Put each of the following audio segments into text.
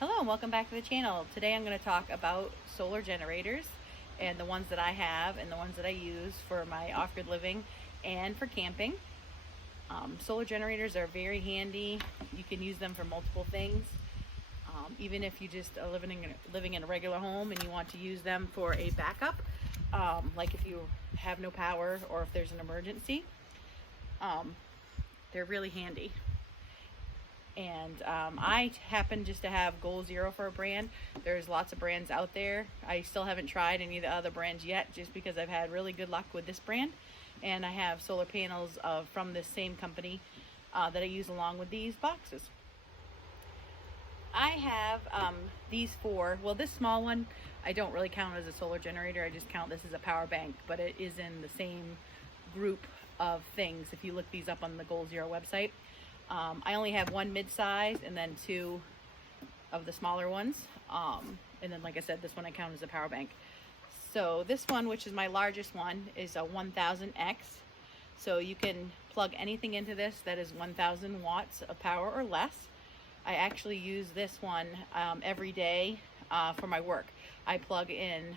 Hello and welcome back to the channel. Today I'm going to talk about solar generators and the ones that I have and the ones that I use for my off-grid living and for camping. Solar generators are very handy. You can use them for multiple things. Even if you just are living in a regular home and you want to use them for a backup, like if you have no power or if there's an emergency, they're really handy. And I happen just to have Goal Zero for a brand. There's lots of brands out there. I still haven't tried any of the other brands yet, just because I've had really good luck with this brand. And I have solar panels from this same company that I use along with these boxes. I have these four. Well, this small one I don't really count as a solar generator. I just count this as a power bank, but it is in the same group of things if you look these up on the Goal Zero website. I only have one mid-size and then two of the smaller ones. And then, like I said, this one I count as a power bank. So this one, which is my largest one, is a 1000X. So you can plug anything into this that is 1000 watts of power or less. I actually use this one every day for my work. I plug in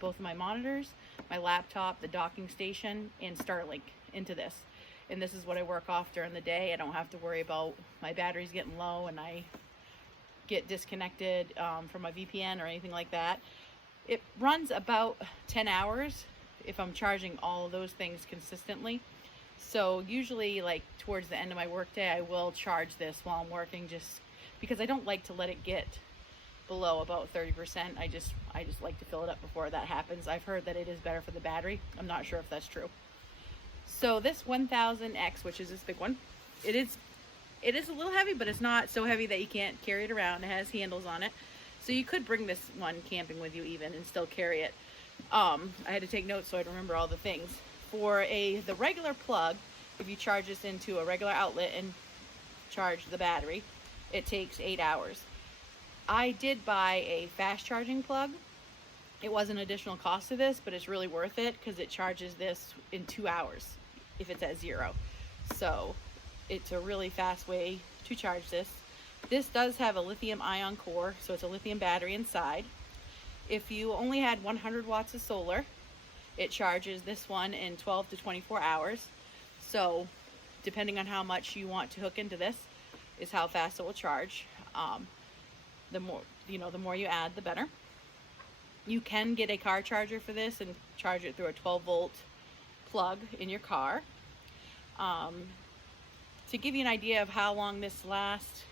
both of my monitors, my laptop, the docking station, and Starlink into this. And this is what I work off during the day. I don't have to worry about my batteries getting low and I get disconnected from my VPN or anything like that. It runs about 10 hours if I'm charging all of those things consistently. So usually, like towards the end of my workday, I will charge this while I'm working, just because I don't like to let it get below about 30%. I just like to fill it up before that happens. I've heard that it is better for the battery. I'm not sure if that's true. So this 1000X, which is this big one, it is a little heavy, but it's not so heavy that you can't carry it around. It has handles on it. So you could bring this one camping with you even and still carry it. I had to take notes so I'd remember all the things. For the regular plug, if you charge this into a regular outlet and charge the battery, it takes 8 hours. I did buy a fast charging plug. It was an additional cost to this, but it's really worth it because it charges this in 2 hours if it's at zero. So it's a really fast way to charge this. This does have a lithium ion core, so it's a lithium battery inside. If you only had 100 watts of solar, it charges this one in 12 to 24 hours. So depending on how much you want to hook into this is how fast it will charge. The more you add, the better. You can get a car charger for this and charge it through a 12-volt plug in your car. To give you an idea of how long this lasts,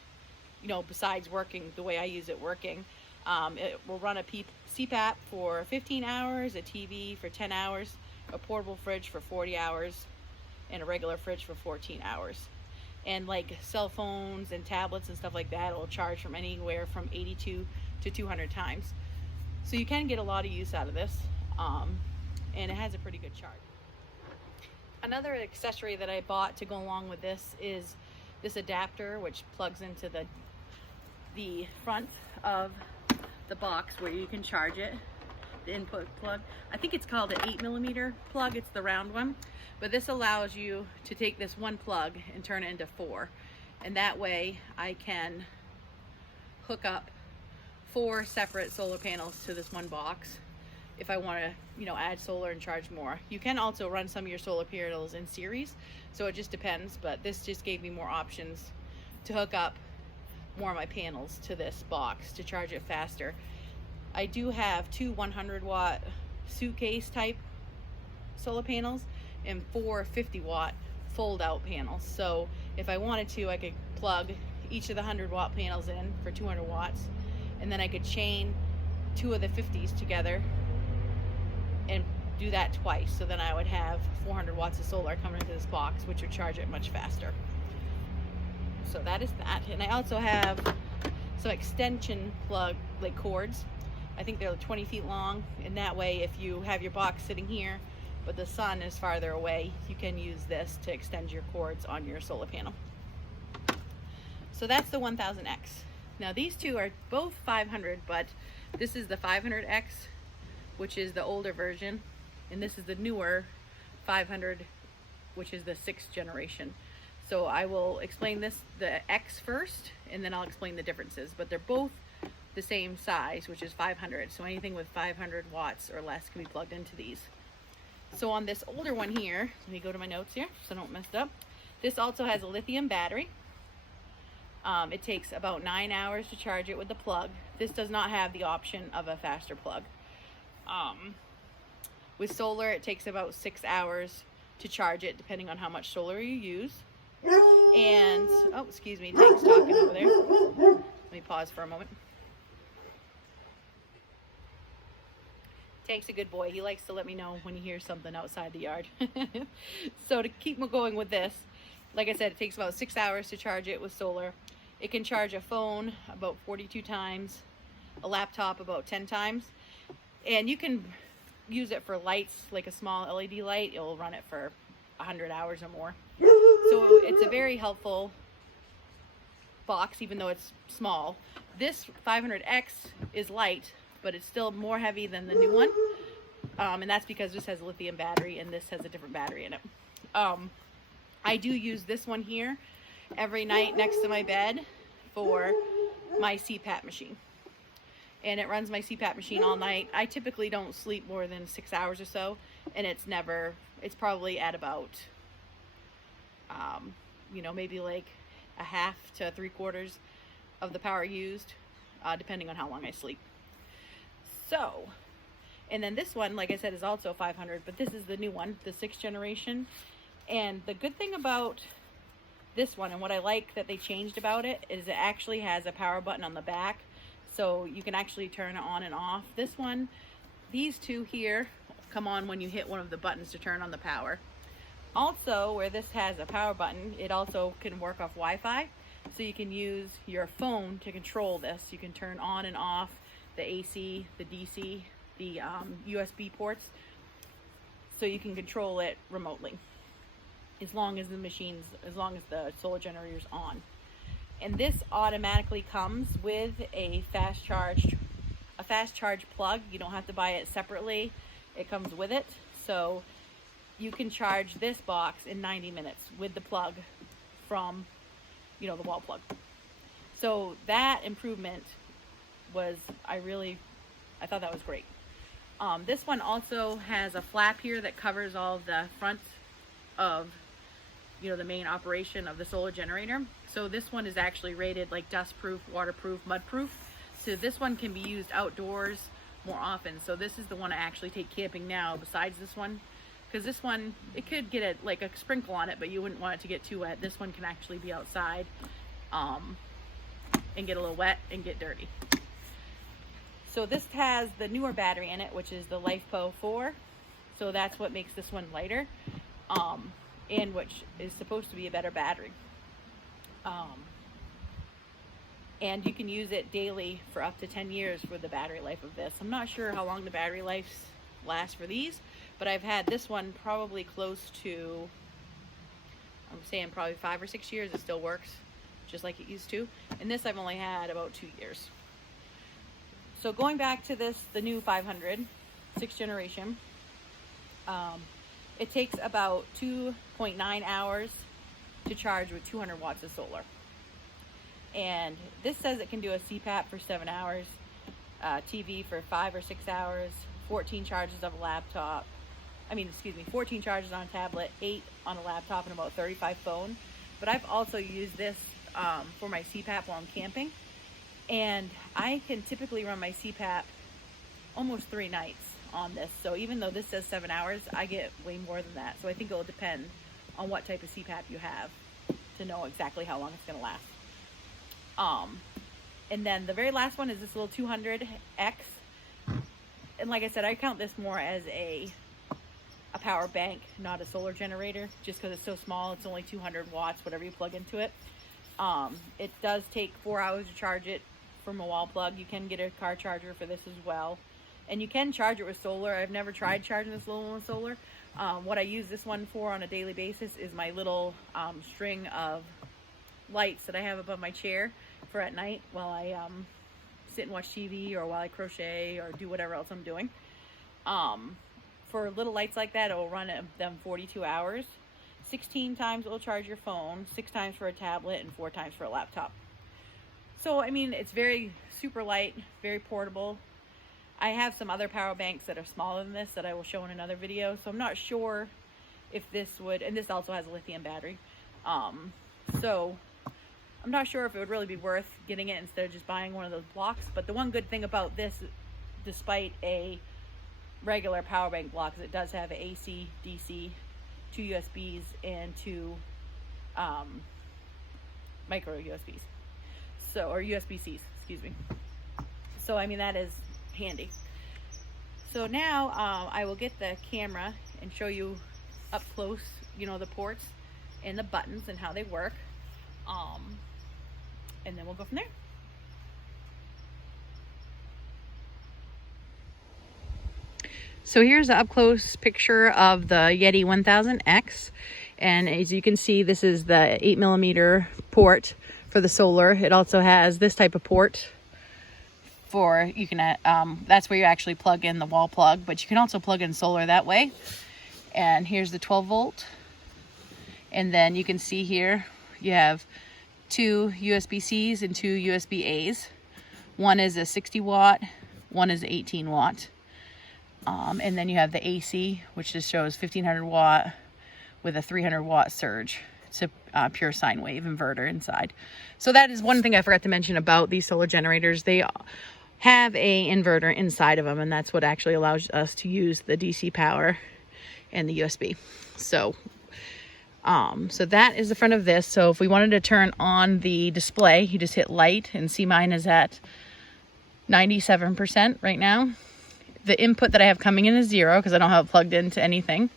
besides working the way I use it working, it will run a CPAP for 15 hours, a TV for 10 hours, a portable fridge for 40 hours, and a regular fridge for 14 hours. And like cell phones and tablets and stuff like that, it will charge from anywhere from 82 to 200 times. So you can get a lot of use out of this, and it has a pretty good charge. Another accessory that I bought to go along with this is this adapter, which plugs into the front of the box where you can charge it, the input plug. I think it's called an 8mm plug, it's the round one. But this allows you to take this one plug and turn it into 4. And that way I can hook up 4 separate solar panels to this one box if I want to, add solar and charge more. You can also run some of your solar panels in series, so it just depends, but this just gave me more options to hook up more of my panels to this box to charge it faster. I do have 2 100-watt suitcase type solar panels and 4 50-watt fold-out panels. So if I wanted to, I could plug each of the 100-watt panels in for 200 watts, and then I could chain 2 of the 50s together and do that twice. So then I would have 400 watts of solar coming into this box, which would charge it much faster. So that is that. And I also have some extension plug cords. I think they're 20 feet long, and that way if you have your box sitting here but the sun is farther away, you can use this to extend your cords on your solar panel. So that's the 1000X. Now these two are both 500, but this is the 500X, which is the older version, and this is the newer 500, which is the 6th generation. So I will explain the X first, and then I'll explain the differences. But they're both the same size, which is 500. So anything with 500 watts or less can be plugged into these. So on this older one here, let me go to my notes here so I don't mess it up. This also has a lithium battery. It takes about 9 hours to charge it with the plug. This does not have the option of a faster plug. With solar, it takes about 6 hours to charge it, depending on how much solar you use. And, oh, excuse me, Tank's talking over there. Let me pause for a moment. Tank's a good boy. He likes to let me know when he hears something outside the yard. So to keep going with this, like I said, it takes about 6 hours to charge it with solar. It can charge a phone about 42 times, a laptop about 10 times. And you can use it for lights, like a small LED light. It will run it for 100 hours or more. So it's a very helpful box, even though it's small. This 500X is light, but it's still more heavy than the new one. And that's because this has a lithium battery and this has a different battery in it. I do use this one here every night next to my bed for my CPAP machine. And it runs my CPAP machine all night. I typically don't sleep more than 6 hours or so, and it's probably at about, maybe like a half to 3/4 of the power used, depending on how long I sleep. So, and then this one, like I said, is also 500, but this is the new one, the 6th generation. And the good thing about this one, and what I like that they changed about it, is it actually has a power button on the back, so you can actually turn it on and off. This one, these two here come on when you hit one of the buttons to turn on the power. Also, where this has a power button, it also can work off Wi-Fi, so you can use your phone to control this. You can turn on and off the AC, the DC, the USB ports, so you can control it remotely as long as the solar generator's on. And this automatically comes with a fast charge plug. You don't have to buy it separately. It comes with it. So you can charge this box in 90 minutes with the plug from, the wall plug. So that improvement was, I thought that was great. This one also has a flap here that covers all of the front of, the main operation of the solar generator. So this one is actually rated like dust-proof, waterproof, mud-proof. So this one can be used outdoors more often. So this is the one I actually take camping now besides this one. Because this one, it could get a sprinkle on it, but you wouldn't want it to get too wet. This one can actually be outside and get a little wet and get dirty. So this has the newer battery in it, which is the LifePo 4. So that's what makes this one lighter, and which is supposed to be a better battery. And you can use it daily for up to 10 years for the battery life of this. I'm not sure how long the battery life lasts for these, but I've had this one probably close to, I'm saying probably 5 or 6 years. It still works just like it used to. And this I've only had about 2 years. So going back to this, the new 500, 6th generation, it takes about 2.9 hours to charge with 200 watts of solar. And this says it can do a CPAP for 7 hours, TV for 5 or 6 hours, 14 charges of a laptop. 14 charges on a tablet, 8 on a laptop, and about 35 phone. But I've also used this for my CPAP while I'm camping. And I can typically run my CPAP almost 3 nights on this. So even though this says 7 hours, I get way more than that. So I think it'll depend on what type of CPAP you have to know exactly how long it's going to last. And then the very last one is this little 200X. And like I said, I count this more as a power bank, not a solar generator, just because it's so small. It's only 200 watts, whatever you plug into it. It does take 4 hours to charge it from a wall plug. You can get a car charger for this as well. And you can charge it with solar. I've never tried charging this little one with solar. What I use this one for on a daily basis is my little string of lights that I have above my chair for at night while I sit and watch TV, or while I crochet or do whatever else I'm doing. For little lights like that, it will run them 42 hours. 16 times it will charge your phone, 6 times for a tablet, and 4 times for a laptop. So, I mean, it's very super light, very portable. I have some other power banks that are smaller than this that I will show in another video. So I'm not sure if this would, and this also has a lithium battery. So I'm not sure if it would really be worth getting it instead of just buying one of those blocks. But the one good thing about this, despite a regular power bank block, is it does have an AC, DC, 2 USBs, and 2 micro USBs. So, or USB-Cs, excuse me. So, I mean, that is handy. So now I will get the camera and show you up close, you know, the ports and the buttons and how they work. And then we'll go from there. So here's an up close picture of the Yeti 1000X. And as you can see, this is the 8mm port for the solar. It also has this type of port for, you can, that's where you actually plug in the wall plug, but you can also plug in solar that way. And here's the 12 volt. And then you can see here, you have 2 USB-Cs and 2 USB-As. One is a 60 watt, one is 18 watt. And then you have the AC, which just shows 1500 watt with a 300 watt surge. It's a pure sine wave inverter inside. So that is one thing I forgot to mention about these solar generators. They have a inverter inside of them, and that's what actually allows us to use the DC power and the USB. So so that is the front of this. So if we wanted to turn on the display, you just hit light, and see mine is at 97% right now. The input that I have coming in is 0 because I don't have it plugged into anything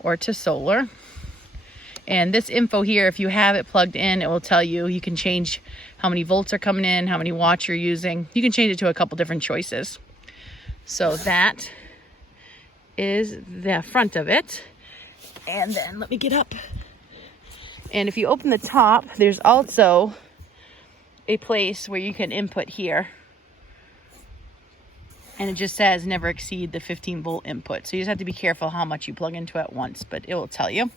or to solar. And this info here, if you have it plugged in, it will tell you, you can change how many volts are coming in, how many watts you're using. You can change it to a couple different choices. So that is the front of it. And then let me get up. And if you open the top, there's also a place where you can input here. And it just says never exceed the 15 volt input. So you just have to be careful how much you plug into at once, but it will tell you.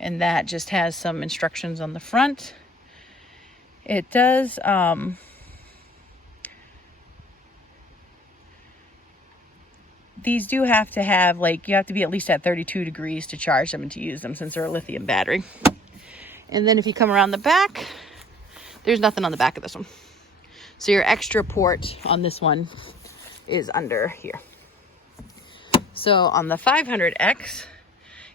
And that just has some instructions on the front. It does, these do have to have, like, you have to be at least at 32 degrees to charge them and to use them since they're a lithium battery. And then if you come around the back, there's nothing on the back of this one. So your extra port on this one is under here. So on the 500X,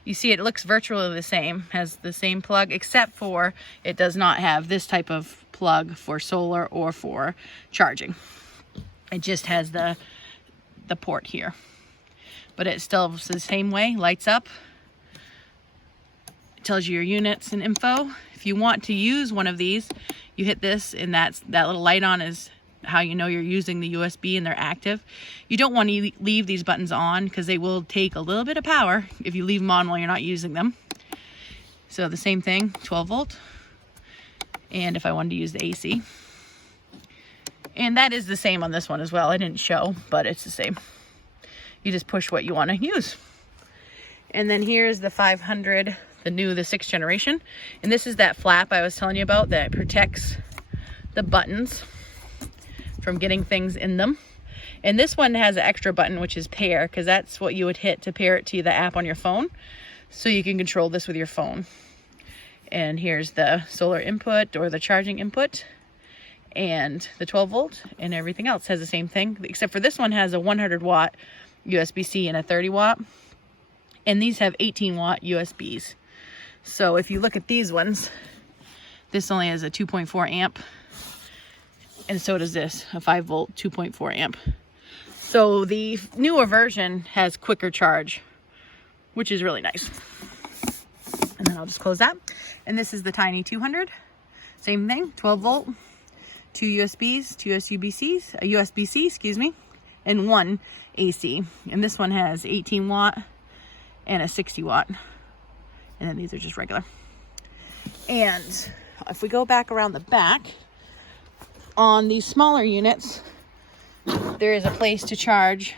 you see it looks virtually the same, has the same plug, except for it does not have this type of plug for solar or for charging. It just has the port here. But it still is the same way, lights up. It tells you your units and info. If you want to use one of these, you hit this, and that little light on is how you know you're using the USB and they're active. You don't want to leave these buttons on because they will take a little bit of power if you leave them on while you're not using them. So the same thing, 12 volt. And if I wanted to use the AC. And that is the same on this one as well. I didn't show, but it's the same. You just push what you want to use. And then here's the 500, the 6th generation. And this is that flap I was telling you about that protects the buttons from getting things in them. And this one has an extra button, which is pair, because that's what you would hit to pair it to the app on your phone. So you can control this with your phone. And here's the solar input or the charging input and the 12 volt, and everything else has the same thing, except for this one has a 100 watt USB-C and a 30 watt. And these have 18 watt USBs. So if you look at these ones, this only has a 2.4 amp. And so does this, a 5 volt, 2.4 amp. So the newer version has quicker charge, which is really nice. And then I'll just close that. And this is the tiny 200. Same thing, 12 volt, 2 USBs, 2 USB-Cs, a USB-C, excuse me, and 1 AC. And this one has 18 watt and a 60 watt. And then these are just regular. And if we go back around the back, on these smaller units, there is a place to charge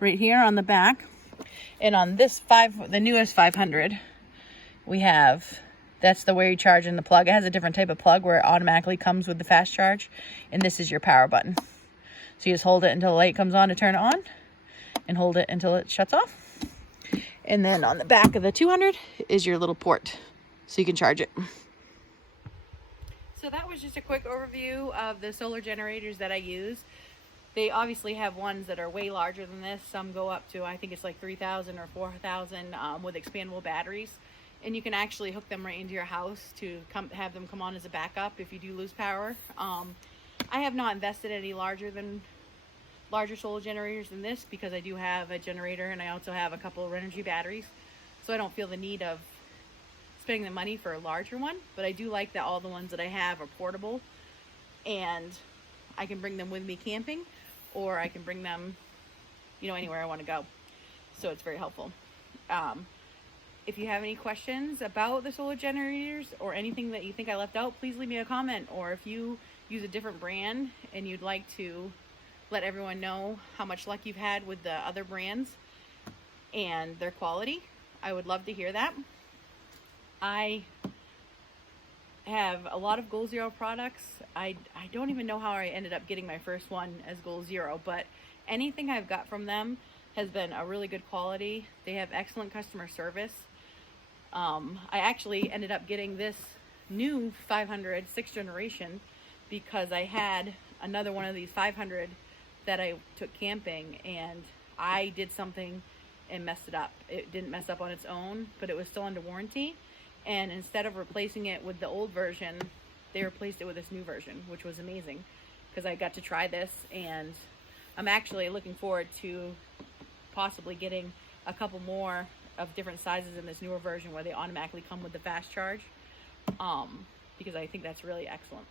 right here on the back. And on this the newest 500, we have, that's the way you charge in the plug. It has a different type of plug where it automatically comes with the fast charge. And this is your power button. So you just hold it until the light comes on to turn it on, and hold it until it shuts off. And then on the back of the 200 is your little port, so you can charge it. So that was just a quick overview of the solar generators that I use. They obviously have ones that are way larger than this. Some go up to, I think it's like 3,000 or 4,000 with expandable batteries. And you can actually hook them right into your house to have them come on as a backup if you do lose power. I have not invested any larger solar generators than this because I do have a generator and I also have a couple of energy batteries. So I don't feel the need of spending the money for a larger one, but I do like that all the ones that I have are portable and I can bring them with me camping, or I can bring them, you know, anywhere I want to go. So it's very helpful. If you have any questions about the solar generators or anything that you think I left out, please leave me a comment. Or if you use a different brand and you'd like to let everyone know how much luck you've had with the other brands and their quality, I would love to hear that. I have a lot of Goal Zero products. I don't even know how I ended up getting my first one as Goal Zero, but anything I've got from them has been a really good quality. They have excellent customer service. I actually ended up getting this new 500 6th generation because I had another one of these 500 that I took camping and I did something and messed it up. It didn't mess up on its own, but it was still under warranty. And instead of replacing it with the old version, they replaced it with this new version, which was amazing because I got to try this, and I'm actually looking forward to possibly getting a couple more of different sizes in this newer version where they automatically come with the fast charge, because I think that's really excellent.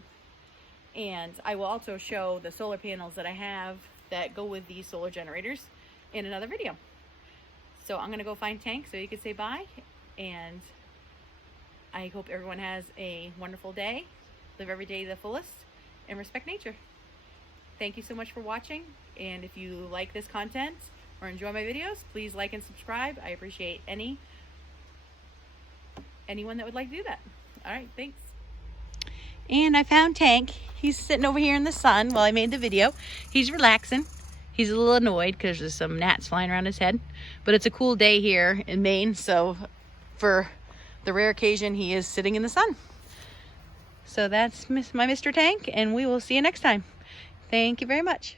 And I will also show the solar panels that I have that go with these solar generators in another video. So I'm gonna go find Tank so you can say bye, and I hope everyone has a wonderful day. Live every day to the fullest and respect nature. Thank you so much for watching. And if you like this content or enjoy my videos, please like and subscribe. I appreciate anyone that would like to do that. All right, thanks. And I found Tank. He's sitting over here in the sun while I made the video. He's relaxing. He's a little annoyed because there's some gnats flying around his head. But it's a cool day here in Maine, so for the rare occasion, he is sitting in the sun. So that's my Mr. Tank, and we will see you next time. Thank you very much.